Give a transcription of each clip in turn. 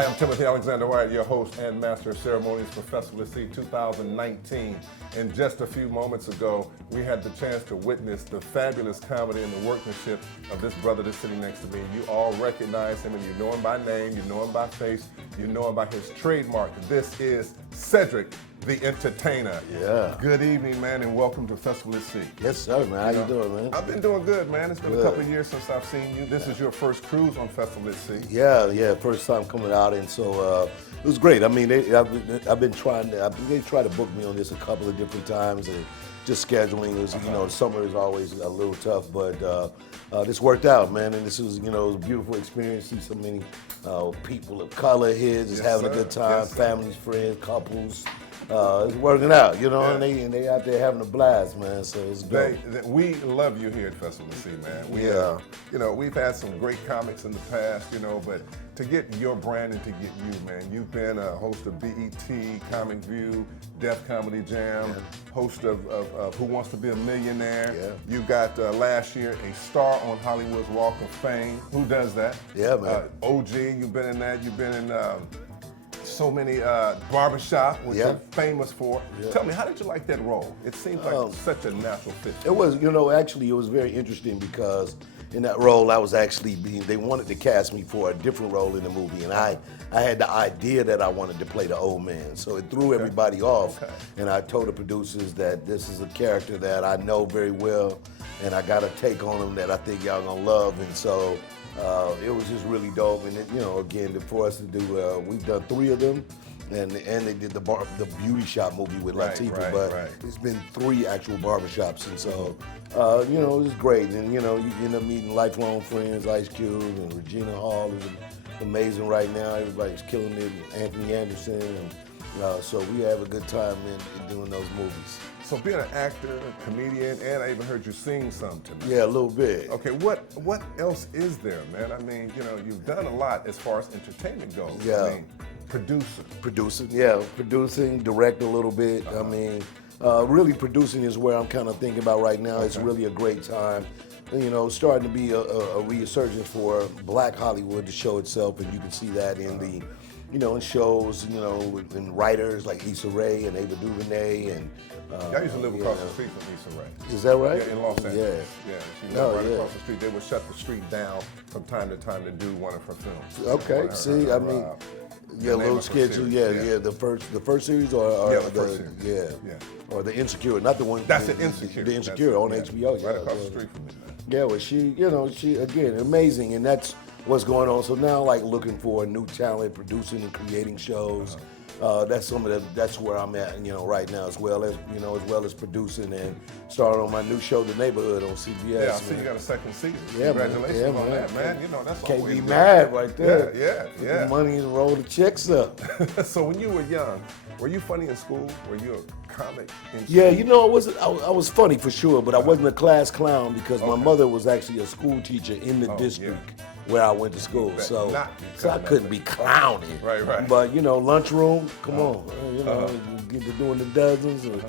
Hi, I'm Timothy Alexander White, your host and master of ceremonies for Festival at Sea 2019. And just a few moments ago, we had the chance to witness the fabulous comedy and the workmanship of this brother that's sitting next to me. You all recognize him, and you know him by name, you know him by face, you know him by his trademark. This is Cedric the Entertainer. Yeah. Good evening, man, and welcome to Festival at Sea. Yes, sir, man. How you doing, man? I've been doing good, man. It's been Good. a couple of years since I've seen you. This is your first cruise on Festival at Sea. Yeah, first time coming out, and so it was great. I mean, I've been trying to, they try to book me on this a couple of different times, and just scheduling is, you know, the summer is always a little tough, but this worked out, man, and this was, you know, a beautiful experience. See so many people of color here, just having a good time, families, friends, couples. It's working out, you know, and they out there having a blast, man. So it's great. We love you here at Festival at Sea, man. We, you know, we've had some great comics in the past, you know, but to get your brand and to get you, man, you've been a host of BET, Comic View, Def Comedy Jam, host of Who Wants to Be a Millionaire. Yeah. You got last year a star on Hollywood's Walk of Fame. Who does that? Yeah, man. OG, you've been in that. You've been in so many Barbershop, which you're famous for. Yeah. Tell me, how did you like that role? It seems like such a natural fit. It was, you know, actually it was very interesting because in that role I was actually they wanted to cast me for a different role in the movie, and I had the idea that I wanted to play the old man. So it threw everybody off, and I told the producers that this is a character that I know very well, and I got a take on him that I think y'all gonna love, and so it was just really dope. And it, you know, again, for us to do, we've done 3 of them, and they did the Beauty Shop movie with Latifah, but it's been 3 actual barbershops, and so you know, it was great. And you know, you end up meeting lifelong friends, Ice Cube and Regina Hall is amazing right now. Everybody's killing it. Anthony Anderson, and so we have a good time in doing those movies. So being an actor, a comedian, and I even heard you sing some tonight. Yeah, a little bit. Okay, what else is there, man? I mean, you know, you've done a lot as far as entertainment goes. Yeah. I mean, producing, direct a little bit. I mean, really producing is where I'm kind of thinking about right now. It's really a great time. You know, starting to be a resurgence for Black Hollywood to show itself, and you can see that in the, you know, in shows, you know, and writers like Issa Rae and Ava DuVernay, and I used to live across the street from Issa Rae. Is that right? Yeah, in Los Angeles. Yeah, she lived right across the street. They would shut the street down from time to time to do one of her films. Okay, see, I mean, little schedule. The first series or the first series. Or the Insecure, not the one. That's the Insecure. The Insecure on HBO. Right across the street from me. Yeah, well, she again amazing, and that's what's going on. So now, like, looking for a new talent, producing and creating shows. That's where I'm at, you know, right now, as well as producing and starting on my new show, The Neighborhood, on CBS. Yeah, I see you got a second season. Yeah, congratulations on that, man. You know, that's can't always be good. mad right there. Yeah. The money and roll the checks up. So when you were young, were you funny in school? Were you a comic in school? Yeah, you know, I was funny for sure, but I wasn't a class clown because my mother was actually a school teacher in the district where I went to school, so I couldn't be clowning. Right. But you know, lunchroom, come on, you know, you get to doing the dozens, and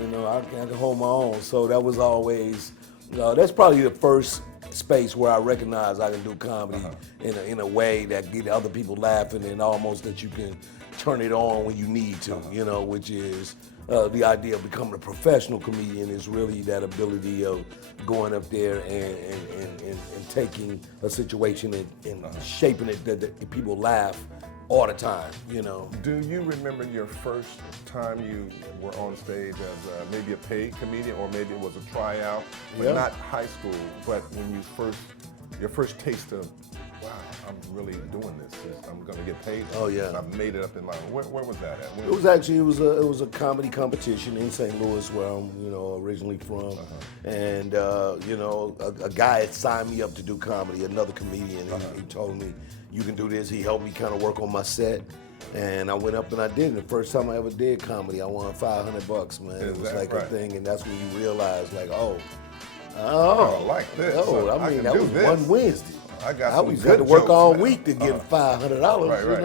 you know, I can hold my own. So that was always, that's probably the first space where I recognize I can do comedy in a way that get other people laughing, and almost that you can turn it on when you need to, you know, which is the idea of becoming a professional comedian is really that ability of going up there and taking a situation and shaping it that people laugh all the time, you know. Do you remember your first time you were on stage as maybe a paid comedian, or maybe it was a tryout, but not high school, but when your first taste of, wow, I'm really doing this. I'm gonna get paid. Oh yeah. I made it up in my. Where was that at? It was a comedy competition in St. Louis, where I'm, you know, originally from, and you know, a guy had signed me up to do comedy, another comedian, and he told me, you can do this. He helped me kind of work on my set, and I went up and I did it. The first time I ever did comedy, I won $500, man. It was like a thing, and that's when you realize, like, I like this. I mean, that was one Wednesday. I was had to work all week to get $500. You know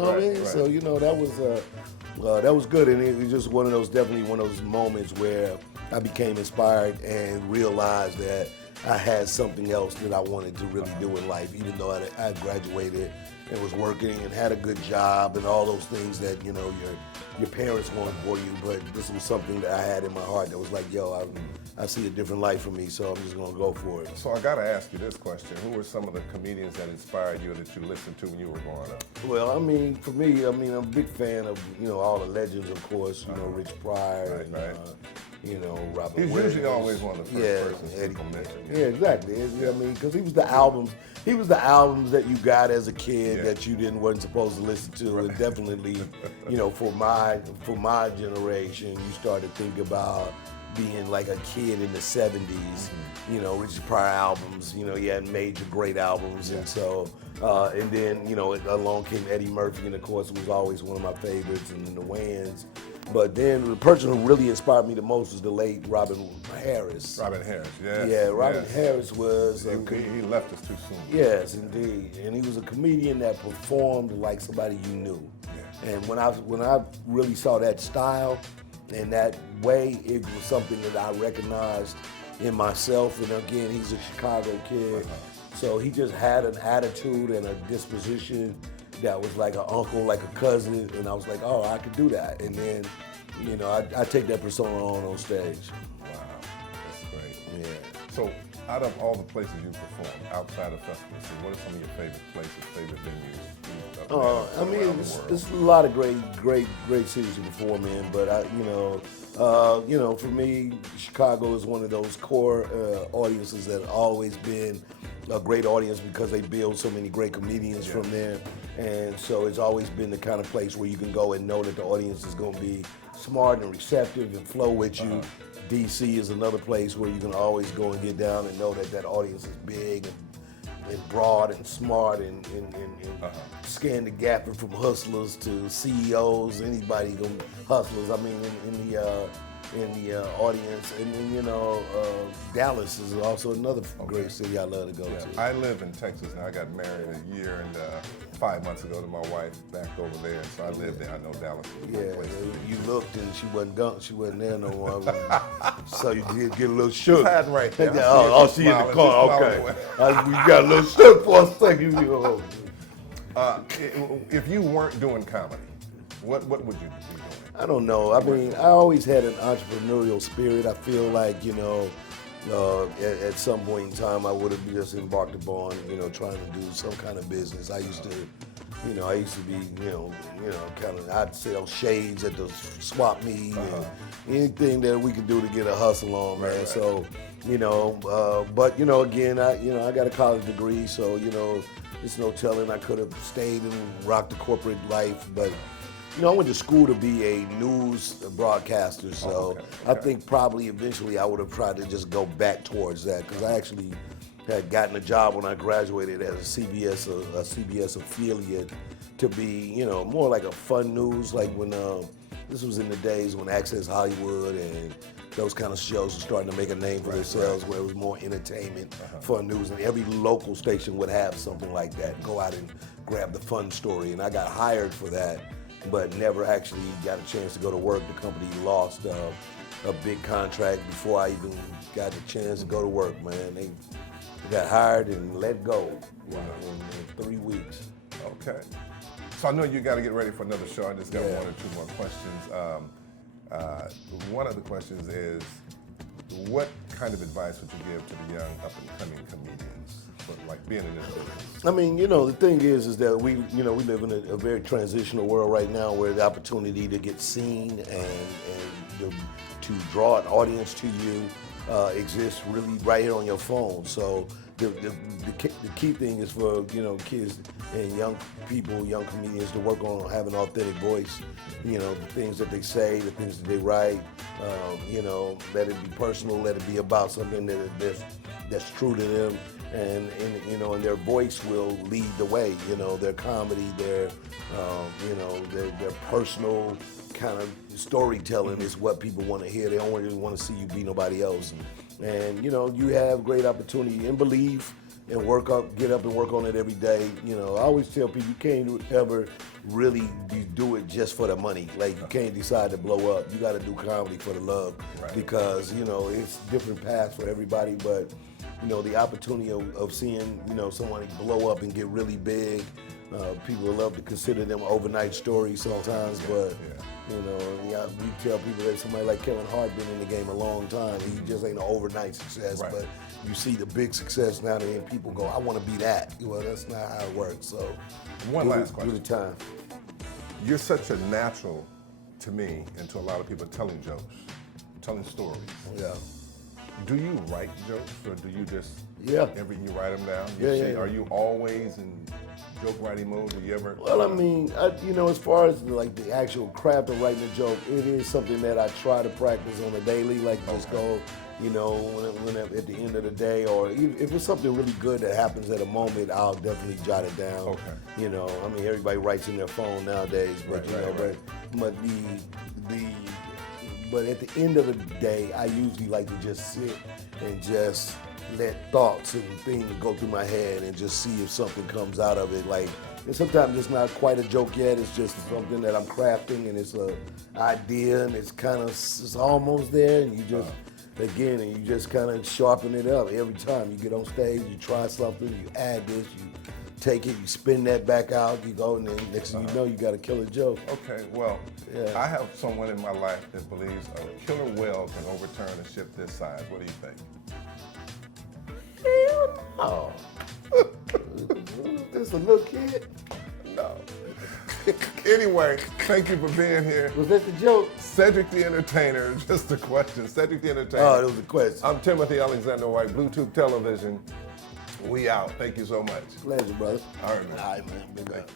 what I mean? Right. So you know, that was good, and it was just definitely one of those moments where I became inspired and realized that I had something else that I wanted to really do in life, even though I graduated and was working and had a good job and all those things that, you know, your parents want for you. But this was something that I had in my heart that was like, yo, I see a different life for me, so I'm just gonna go for it. So I gotta ask you this question. Who were some of the comedians that inspired you that you listened to when you were growing up? Well, I mean, for me, I'm a big fan of, you know, all the legends, of course, you know, Rich Pryor, Right, and, you know, Robert He's Williams. usually always one of the first persons people mention. Yeah, exactly. I mean, because he was the albums that you got as a kid that you wasn't supposed to listen to, and definitely, you know, for my generation, you started thinking about being like a kid in the 70s, you know, Richard Pryor albums, you know, he had major great albums, and so, and then, you know, along came Eddie Murphy, and of course, was always one of my favorites, and then the Wayans. But then the person who really inspired me the most was the late Robin Harris. Robin Harris, yes. Yeah, Robin Harris was... He left us too soon. Yes, indeed. And he was a comedian that performed like somebody you knew. Yeah. And when I really saw that style and that way, it was something that I recognized in myself. And again, he's a Chicago kid. So he just had an attitude and a disposition that was like an uncle, like a cousin, and I was like, oh, I could do that. And then, you know, I take that persona on stage. Wow, that's great. Yeah. So, out of all the places you performed outside of Festival C, what are some of your favorite places, favorite venues? I mean, it's a lot of great cities to perform in, but you know, for me, Chicago is one of those core audiences that have always been a great audience because they build so many great comedians from there. And so it's always been the kind of place where you can go and know that the audience is going to be smart and receptive and flow with you. DC is another place where you can always go and get down and know that that audience is big and broad and smart and scan the gap from hustlers to CEOs, anybody hustlers. I mean, in the audience, and then, you know, Dallas is also another great city I love to go to. I live in Texas, and I got married a year and 5 months ago to my wife back over there, so I live there. I know Dallas is a great place. You looked and she wasn't there no more. So you did get a little shook. Hiding right there. She in the car. Okay, we got a little shook for a second. If you weren't doing comedy, what would you be doing? I don't know. I mean, I always had an entrepreneurial spirit. I feel like, you know, at some point in time, I would have just embarked upon, you know, trying to do some kind of business. I used to be, I'd sell shades at the swap meet and anything that we could do to get a hustle on, man. Right. So, you know, but, you know, again, I got a college degree, so, you know, there's no telling I could have stayed and rocked the corporate life, but, you know, I went to school to be a news broadcaster, so I think probably eventually I would have tried to just go back towards that, because I actually had gotten a job when I graduated as a CBS affiliate to be, you know, more like a fun news, like when this was in the days when Access Hollywood and those kind of shows were starting to make a name for themselves, where it was more entertainment, fun news, and every local station would have something like that, go out and grab the fun story, and I got hired for that, but never actually got a chance to go to work. The company lost a big contract before I even got the chance to go to work, man. They got hired and let go in 3 weeks. Okay. So I know you got to get ready for another show. I just got 1 or 2 more questions. One of the questions is, what kind of advice would you give to the young up-and-coming comedians, for, like, being in this business? I mean, you know, the thing is that we live in a very transitional world right now, where the opportunity to get seen and to draw an audience to you exists really right here on your phone. So the key thing is for, you know, kids and young people, young comedians, to work on having an authentic voice. You know, the things that they say, the things that they write, you know, let it be personal, let it be about something that's true to them, and you know, and their voice will lead the way. You know, their comedy, their you know, their personal kind of storytelling is what people want to hear. They don't really want to see you be nobody else. And you know, you have great opportunity, and believe, and get up and work on it every day. You know, I always tell people, you can't ever really do it just for the money. Like, you can't decide to blow up. You got to do comedy for the love, because, you know, it's different paths for everybody, but the opportunity of seeing, somebody blow up and get really big. People love to consider them overnight stories sometimes, but we tell people that somebody like Kevin Hart been in the game a long time. He just ain't an overnight success, but you see the big success now, and then people go, I want to be that. Well, that's not how it works. So, one last question. Do the time. You're such a natural to me and to a lot of people telling jokes, telling stories. Yeah. Do you write jokes, or do you just you write them down? Are you always in joke writing mode? Do you ever? Well, I mean, as far as like the actual craft of writing a joke, it is something that I try to practice on a daily. Like just go, when at the end of the day, or if it's something really good that happens at a moment, I'll definitely jot it down. Okay. I mean, everybody writes in their phone nowadays, but but at the end of the day, I usually like to just sit and just let thoughts and things go through my head and just see if something comes out of it. And sometimes it's not quite a joke yet. It's just something that I'm crafting, and it's an idea, and it's almost there, and you just you just kind of sharpen it up every time you get on stage. You try something, you add this, you take it, you spin that back out, you go, and then next thing you know, you got a killer joke. Okay, well, I have someone in my life that believes a killer whale can overturn a ship this size. What do you think? Hell no. This a little kid? No. Anyway, thank you for being here. Was that the joke? Cedric the Entertainer, just a question. Cedric the Entertainer. Oh, it was a question. I'm Timothy Alexander White, Bluetooth Television. We out. Thank you so much. Pleasure, brother. All right, man. All right, man. Big up.